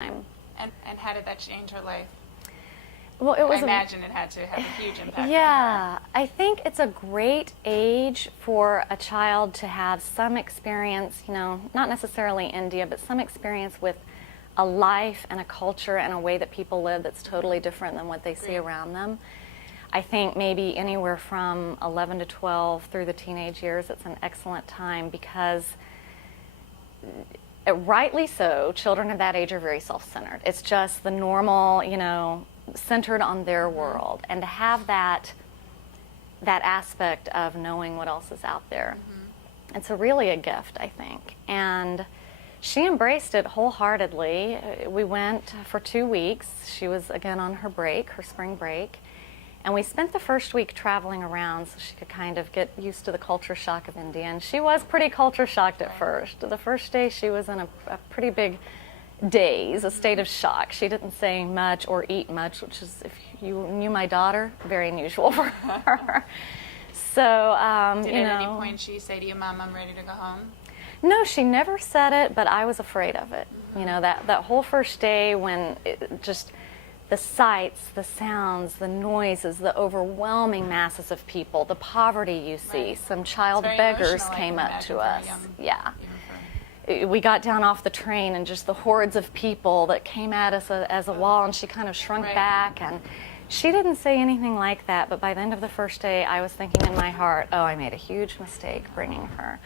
And how did that change her life? Well, it was I imagine it had to have a huge impact. Yeah, I think it's a great age for a child to have some experience, not necessarily India, but some experience with a life and a culture and a way that people live that's totally different than what they see around them. I think maybe anywhere from 11 to 12 through the teenage years, it's an excellent time because, rightly so, children of that age are very self-centered. It's just the normal, centered on their world, and to have that aspect of knowing what else is out there, it's really a gift, I think. And she embraced it wholeheartedly. We went for 2 weeks. She was again on her break, her spring break, and we spent the first week traveling around so she could kind of get used to the culture shock of India. And she was pretyou culture shocked at first. The first day she was in a pretty big daze, a state of shock. She didn't say much or eat much, which is, if you knew my daughter, very unusual for her. So, Did at any point she say to you, Mom, I'm ready to go home? No, she never said it, but I was afraid of it. That whole first day when just the sights, the sounds, the noises, the overwhelming masses of people, the poverty you see. Some child beggars came up to us. Yeah. We got down off the train and just the hordes of people that came at us as a wall, and she kind of shrunk back, and she didn't say anything like that, but by the end of the first day I was thinking in my heart, oh, I made a huge mistake bringing her.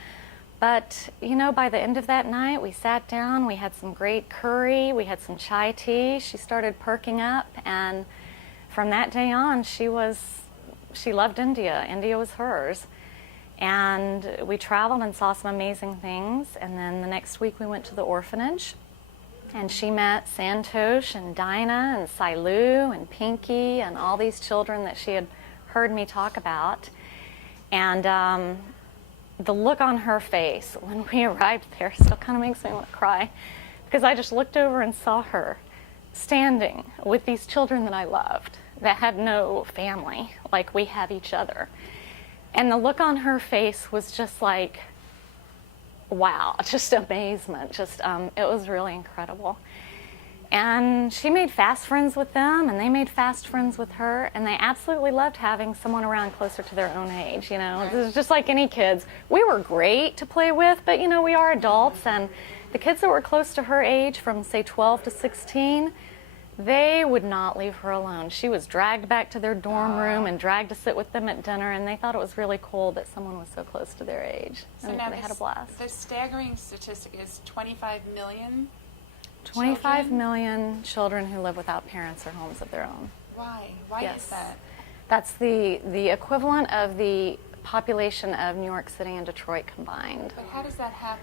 But by the end of that night we sat down, we had some great curry, we had some chai tea, she started perking up, and from that day on she loved India. India was hers. And we traveled and saw some amazing things. And then the next week we went to the orphanage. And she met Santosh and Dinah and Sailu and Pinky and all these children that she had heard me talk about. And the look on her face when we arrived there still kind of makes me want to cry. Because I just looked over and saw her standing with these children that I loved, that had no family like we have each other. And the look on her face was just like, wow, just amazement. It was really incredible. And she made fast friends with them, and they made fast friends with her, and they absolutely loved having someone around closer to their own age. It was just like any kids. We were great to play with, but we are adults, and the kids that were close to her age, from say 12 to 16, they would not leave her alone. She was dragged back to their dorm room and dragged to sit with them at dinner, and they thought it was really cool that someone was so close to their age. So and now they had a blast. The staggering statistic is 25 million 25 million children who live without parents or homes of their own. Why? Why is that? That's the equivalent of the population of New York City and Detroit combined. But how does that happen?